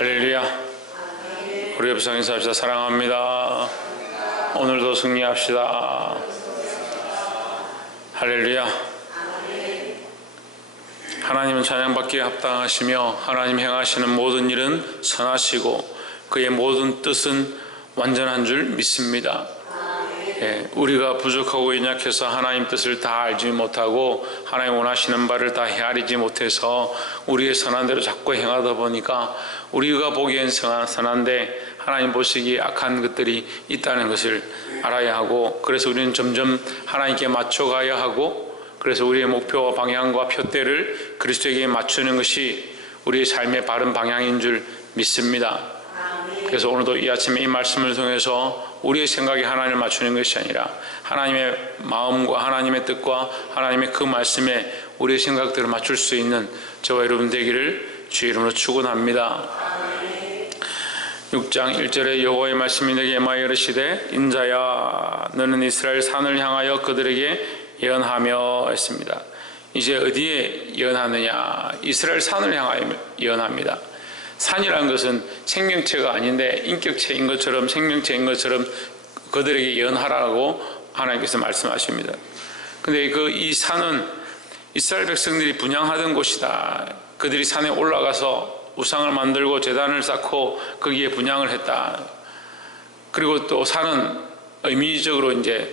할렐루야. 우리 옆에서 인사합시다. 사랑합니다. 오늘도 승리합시다. 할렐루야. 하나님은 찬양받기에 합당하시며 하나님 행하시는 모든 일은 선하시고 그의 모든 뜻은 완전한 줄 믿습니다. 우리가 부족하고 연약해서 하나님 뜻을 다 알지 못하고 하나님 원하시는 바를 다 헤아리지 못해서 우리의 선한 대로 자꾸 행하다 보니까 우리가 보기엔 선한데 하나님 보시기에 악한 것들이 있다는 것을 알아야 하고, 그래서 우리는 점점 하나님께 맞춰가야 하고, 그래서 우리의 목표와 방향과 표대를 그리스도에게 맞추는 것이 우리의 삶의 바른 방향인 줄 믿습니다. 그래서 오늘도 이 아침에 이 말씀을 통해서 우리의 생각이 하나님을 맞추는 것이 아니라 하나님의 마음과 하나님의 뜻과 하나님의 그 말씀에 우리의 생각들을 맞출 수 있는 저와 여러분 되기를 주의 이름으로 축원합니다. 6장 1절에 여호와의 말씀이 내게 임하여 이르시되 인자야 너는 이스라엘 산을 향하여 그들에게 예언하며 했습니다. 이제 어디에 예언하느냐? 이스라엘 산을 향하여 예언합니다. 산이라는 것은 생명체가 아닌데 인격체인 것처럼 생명체인 것처럼 그들에게 예언하라고 하나님께서 말씀하십니다. 근데 이 산은 이스라엘 백성들이 분향하던 곳이다. 그들이 산에 올라가서 우상을 만들고 제단을 쌓고 거기에 분향을 했다. 그리고 또 산은 의미적으로 이제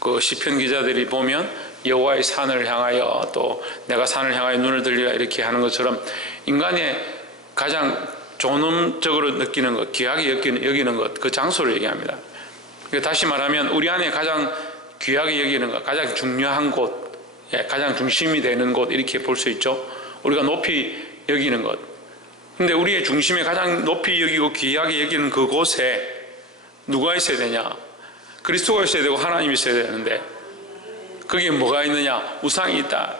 그 시편 기자들이 보면 여호와의 산을 향하여 또 내가 산을 향하여 눈을 들리라 이렇게 하는 것처럼 인간의 가장 존엄적으로 느끼는 것, 귀하게 여기는 것, 그 장소를 얘기합니다. 다시 말하면 우리 안에 가장 귀하게 여기는 것, 가장 중요한 곳, 가장 중심이 되는 곳 이렇게 볼 수 있죠. 우리가 높이 여기는 것. 근데 우리의 중심에 가장 높이 여기고 귀하게 여기는 그곳에 누가 있어야 되냐? 그리스도가 있어야 되고 하나님이 있어야 되는데 거기에 뭐가 있느냐? 우상이 있다.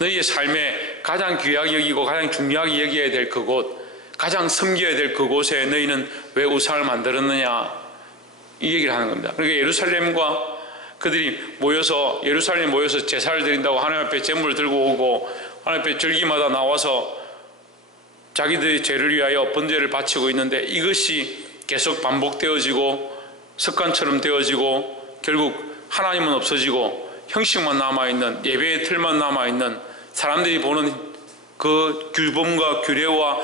너희의 삶에 가장 귀하게 여기고 가장 중요하게 여겨야 될 그곳, 가장 섬겨야 될 그곳에 너희는 왜 우상을 만들었느냐? 이 얘기를 하는 겁니다. 그러니까 예루살렘과 그들이 모여서 예루살렘에 모여서 제사를 드린다고 하나님 앞에 제물을 들고 오고 하나님 앞에 절기마다 나와서 자기들의 죄를 위하여 번제를 바치고 있는데 이것이 계속 반복되어지고 습관처럼 되어지고 결국 하나님은 없어지고 형식만 남아있는, 예배의 틀만 남아있는, 사람들이 보는 그 규범과 규례와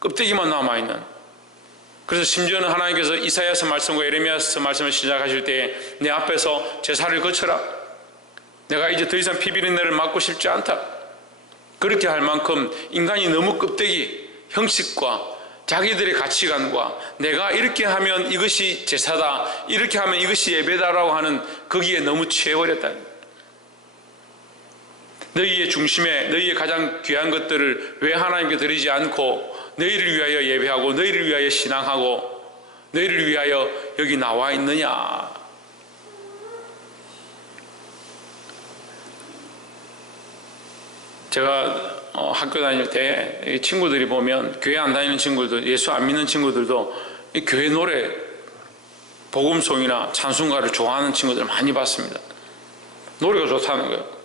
껍데기만 남아있는. 그래서 심지어는 하나님께서 이사야서 말씀과 에레미야서 말씀을 시작하실 때에 내 앞에서 제사를 거쳐라. 내가 이제 더 이상 피비린내를 맡고 싶지 않다. 그렇게 할 만큼 인간이 너무 껍데기, 형식과 자기들의 가치관과 내가 이렇게 하면 이것이 제사다, 이렇게 하면 이것이 예배다라고 하는 거기에 너무 취해버렸다. 너희의 중심에 너희의 가장 귀한 것들을 왜 하나님께 드리지 않고 너희를 위하여 예배하고 너희를 위하여 신앙하고 너희를 위하여 여기 나와 있느냐? 제가 학교 다닐 때 친구들이 보면 교회 안 다니는 친구들, 예수 안 믿는 친구들도 이 교회 노래, 복음송이나 찬송가를 좋아하는 친구들 많이 봤습니다. 노래가 좋다는 거예요.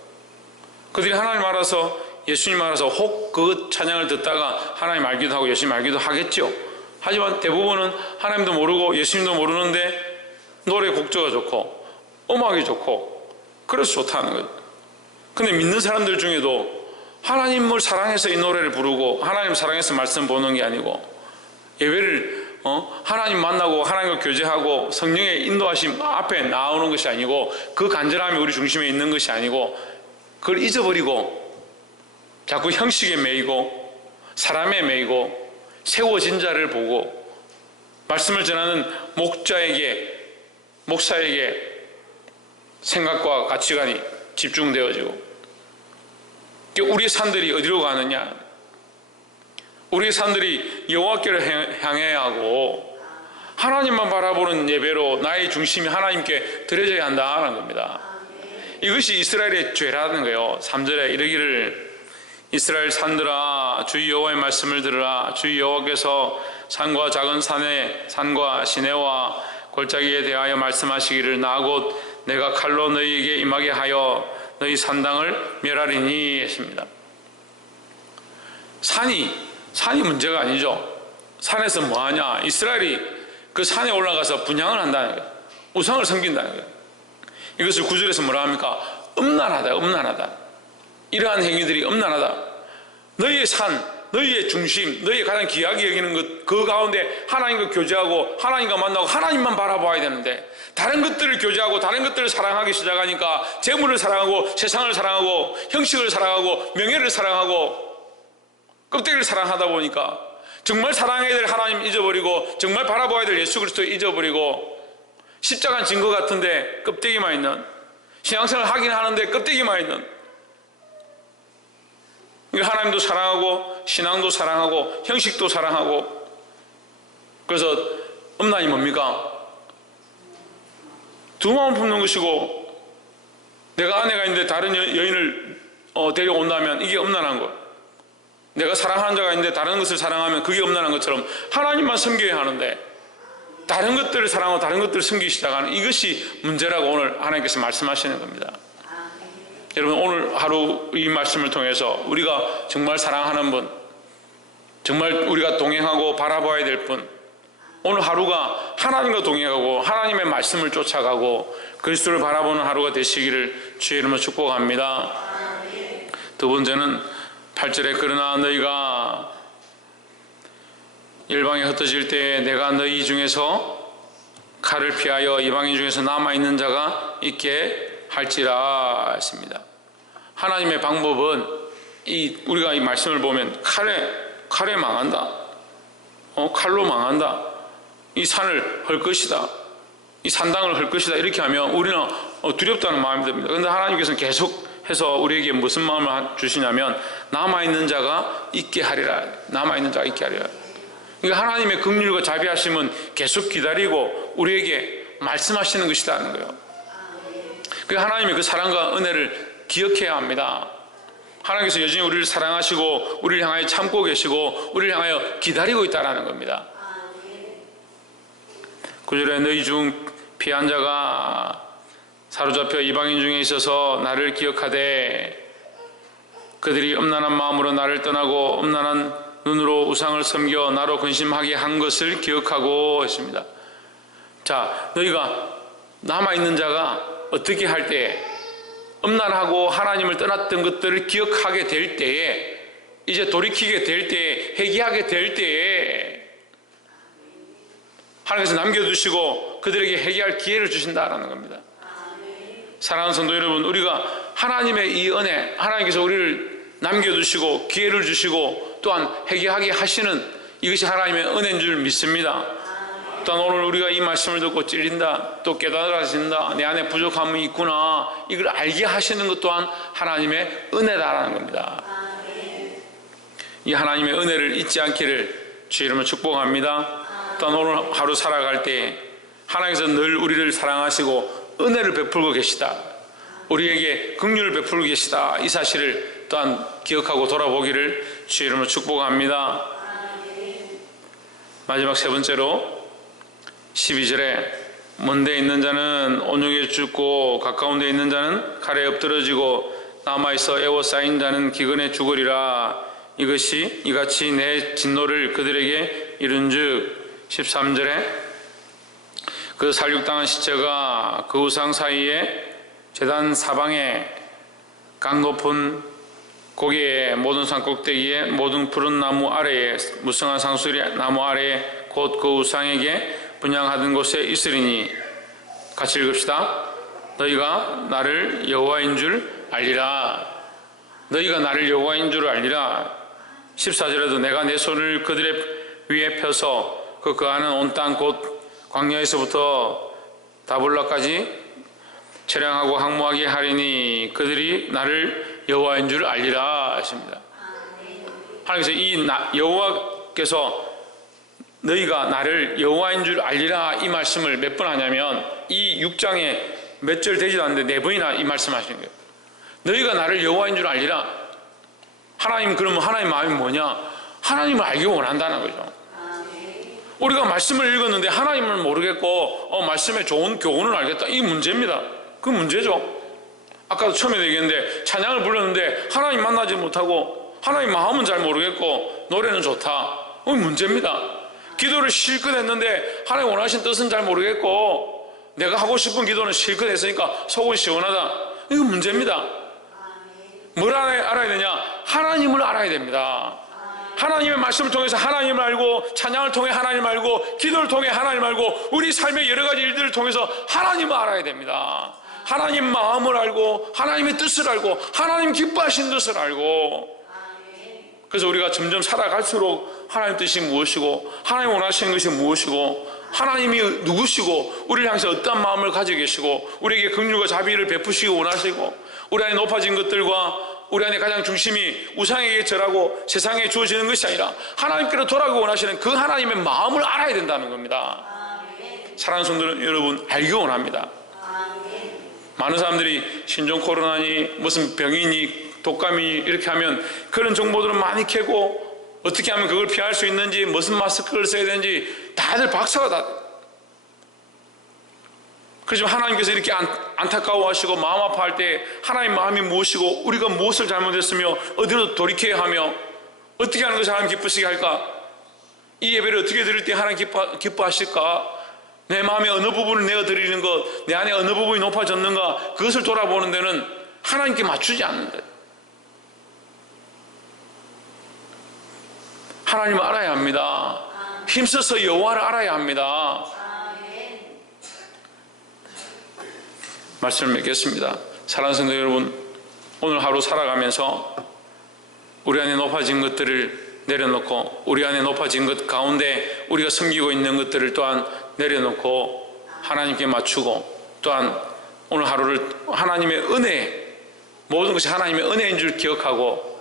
그들이 하나님 알아서 예수님 알아서 혹 그 찬양을 듣다가 하나님 알기도 하고 예수님 알기도 하겠죠. 하지만 대부분은 하나님도 모르고 예수님도 모르는데 노래 곡조가 좋고 음악이 좋고 그래서 좋다는 거예요. 근데 믿는 사람들 중에도 하나님을 사랑해서 이 노래를 부르고 하나님 사랑해서 말씀 보는 게 아니고 예배를 하나님 만나고 하나님과 교제하고 성령의 인도하심 앞에 나오는 것이 아니고 그 간절함이 우리 중심에 있는 것이 아니고 그걸 잊어버리고 자꾸 형식에 매이고 사람에 매이고 세워진 자를 보고 말씀을 전하는 목사에게 생각과 가치관이 집중되어지고 우리의 산들이 어디로 가느냐? 우리의 산들이 여호와께를 향해야 하고 하나님만 바라보는 예배로 나의 중심이 하나님께 드려져야 한다는 겁니다. 이것이 이스라엘의 죄라는 거예요. 3절에 이르기를 이스라엘 산들아 주의 여호와의 말씀을 들으라. 주의 여호와께서 산과 작은 산과 시내와 골짜기에 대하여 말씀하시기를 나 곧 내가 칼로 너희에게 임하게 하여 너희 산당을 멸하리니 했습니다. 산이 문제가 아니죠. 산에서 뭐하냐? 이스라엘이 그 산에 올라가서 분향을 한다는 거예요. 우상을 섬긴다는 거예요. 이것을 9절에서 뭐라 합니까? 음란하다, 음란하다. 이러한 행위들이 음란하다. 너희의 산, 너희의 중심, 너희의 가장 귀하게 여기는 것, 그 가운데 하나님과 교제하고 하나님과 만나고 하나님만 바라봐야 되는데, 다른 것들을 교제하고 다른 것들을 사랑하기 시작하니까 재물을 사랑하고 세상을 사랑하고 형식을 사랑하고 명예를 사랑하고 껍데기를 사랑하다 보니까 정말 사랑해야 될 하나님 잊어버리고 정말 바라봐야 될 예수 그리스도 잊어버리고, 십자가는 증거 같은데 껍데기만 있는, 신앙생활 하긴 하는데 껍데기만 있는, 하나님도 사랑하고 신앙도 사랑하고 형식도 사랑하고. 그래서 음란이 뭡니까? 두 마음을 품는 것이고, 내가 아내가 있는데 다른 여인을 데려온다면 이게 음란한 것, 내가 사랑하는 자가 있는데 다른 것을 사랑하면 그게 음란한 것처럼 하나님만 섬겨야 하는데 다른 것들을 사랑하고 다른 것들을 섬기기 시작하는, 이것이 문제라고 오늘 하나님께서 말씀하시는 겁니다. 여러분, 오늘 하루 이 말씀을 통해서 우리가 정말 사랑하는 분, 정말 우리가 동행하고 바라봐야 될 분, 오늘 하루가 하나님과 동행하고 하나님의 말씀을 쫓아가고 그리스도를 바라보는 하루가 되시기를 주의 이름으로 축복합니다. 두 번째는 8절에 그러나 너희가 열방에 흩어질 때에 내가 너희 중에서 칼을 피하여 이방인 중에서 남아있는 자가 있게 할지라 했습니다. 하나님의 방법은 우리가 이 말씀을 보면 칼에 망한다, 칼로 망한다, 이 산을 헐 것이다, 이 산당을 헐 것이다, 이렇게 하면 우리는 두렵다는 마음이 듭니다. 그런데 하나님께서는 계속해서 우리에게 무슨 마음을 주시냐면 남아있는 자가 있게 하리라, 남아있는 자가 있게 하리라. 그러니까 하나님의 긍휼과 자비하심은 계속 기다리고 우리에게 말씀하시는 것이라는 거예요. 그러니까 하나님의 그 사랑과 은혜를 기억해야 합니다. 하나님께서 여전히 우리를 사랑하시고 우리를 향하여 참고 계시고 우리를 향하여 기다리고 있다는 겁니다. 9절에 너희 중 피한 자가 사로잡혀 이방인 중에 있어서 나를 기억하되 그들이 음란한 마음으로 나를 떠나고 음란한 눈으로 우상을 섬겨 나로 근심하게 한 것을 기억하고 했습니다. 자, 너희가 남아있는 자가 어떻게 할 때에, 음란하고 하나님을 떠났던 것들을 기억하게 될 때에, 이제 돌이키게 될 때에, 회개하게 될 때에 하나님께서 남겨두시고 그들에게 회개할 기회를 주신다라는 겁니다. 사랑하는 성도 여러분, 우리가 하나님의 이 은혜, 하나님께서 우리를 남겨두시고 기회를 주시고 또한 회개하게 하시는 이것이 하나님의 은혜인 줄 믿습니다. 또한 오늘 우리가 이 말씀을 듣고 찔린다, 또 깨달아진다, 내 안에 부족함이 있구나, 이걸 알게 하시는 것 또한 하나님의 은혜다라는 겁니다. 이 하나님의 은혜를 잊지 않기를 주의 이름으로 축복합니다. 또한 오늘 하루 살아갈 때 하나님께서 늘 우리를 사랑하시고 은혜를 베풀고 계시다, 우리에게 긍휼을 베풀고 계시다, 이 사실을 또한 기억하고 돌아보기를 주의 이름으로 축복합니다. 마지막 세 번째로 12절에 먼 데 있는 자는 온유하게 죽고 가까운 데 있는 자는 칼에 엎드러지고 남아있어 애워싸인 자는 기근에 죽으리라. 이것이 이같이 내 진노를 그들에게 이룬즉 13절에 그 살육당한 시체가 그 우상 사이에 제단 사방에 강 높은 고개에 모든 산 꼭대기에 모든 푸른 나무 아래에 무성한 상수리 나무 아래에 곧 그 우상에게 분향하던 곳에 있으리니. 같이 읽읍시다. 너희가 나를 여호와인 줄 알리라. 너희가 나를 여호와인 줄 알리라. 14절에도 내가 내 손을 그들의 위에 펴서 그 거하는 온 땅 곧 광야에서부터 다볼라까지 처량하고 항모하게 하리니 그들이 나를 여호와인 줄 알리라 하십니다. 하나님께서 이 여호와께서 너희가 나를 여호와인 줄 알리라 이 말씀을 몇 번 하냐면 이 6장에 몇 절 되지도 않는데 4번이나 이 말씀하시는 거예요. 너희가 나를 여호와인 줄 알리라. 하나님, 그러면 하나님 마음이 뭐냐? 하나님을 알기 원한다는 거죠. 우리가 말씀을 읽었는데 하나님을 모르겠고 말씀에 좋은 교훈을 알겠다, 이 문제입니다. 그 문제죠. 아까도 처음에 얘기했는데 찬양을 불렀는데 하나님 만나지 못하고 하나님 마음은 잘 모르겠고 노래는 좋다, 그 문제입니다. 기도를 실컷 했는데 하나님 원하신 뜻은 잘 모르겠고 내가 하고 싶은 기도는 실컷 했으니까 속은 시원하다. 이거 문제입니다. 뭘 알아야 되냐? 하나님을 알아야 됩니다. 하나님의 말씀을 통해서 하나님을 알고, 찬양을 통해 하나님을 알고, 기도를 통해 하나님을 알고, 우리 삶의 여러 가지 일들을 통해서 하나님을 알아야 됩니다. 하나님 마음을 알고, 하나님의 뜻을 알고, 하나님 기뻐하신 뜻을 알고. 그래서 우리가 점점 살아갈수록 하나님 뜻이 무엇이고, 하나님 원하시는 것이 무엇이고, 하나님이 누구시고, 우리를 향해서 어떠한 마음을 가지고 계시고, 우리에게 긍휼과 자비를 베푸시고 원하시고, 우리 안에 높아진 것들과 우리 안에 가장 중심이 우상에게 절하고 세상에 주어지는 것이 아니라 하나님께로 돌아가고 원하시는 그 하나님의 마음을 알아야 된다는 겁니다. 사랑하는 성도는 여러분, 알기 원합니다. 많은 사람들이 신종 코로나니 무슨 병이니 독감이니 이렇게 하면 그런 정보들은 많이 캐고 어떻게 하면 그걸 피할 수 있는지, 무슨 마스크를 써야 되는지 다들 박사가 다. 그렇지만 하나님께서 이렇게 안타까워하시고 마음 아파할 때 하나님 마음이 무엇이고 우리가 무엇을 잘못했으며 어디로 돌이켜야 하며 어떻게 하는 것이 하나님 기쁘시게 할까? 이 예배를 어떻게 드릴 때 하나님 기뻐하실까? 내 마음의 어느 부분을 내가 드리는 것, 내 안에 어느 부분이 높아졌는가, 그것을 돌아보는 데는 하나님께 맞추지 않는다. 하나님을 알아야 합니다. 힘써서 여호와를 알아야 합니다. 말씀을 맺겠습니다. 사랑하는 성도 여러분, 오늘 하루 살아가면서 우리 안에 높아진 것들을 내려놓고 우리 안에 높아진 것 가운데 우리가 섬기고 있는 것들을 또한 내려놓고 하나님께 맞추고, 또한 오늘 하루를 하나님의 은혜, 모든 것이 하나님의 은혜인 줄 기억하고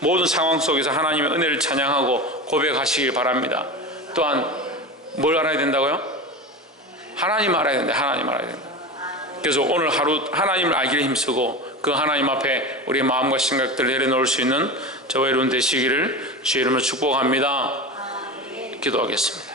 모든 상황 속에서 하나님의 은혜를 찬양하고 고백하시길 바랍니다. 또한 뭘 알아야 된다고요? 하나님 알아야 된다. 하나님 알아야 된다. 그래서 오늘 하루 하나님을 알기를 힘쓰고 그 하나님 앞에 우리의 마음과 생각들을 내려놓을 수 있는 저와 여러분 되시기를 주의 이름으로 축복합니다. 기도하겠습니다.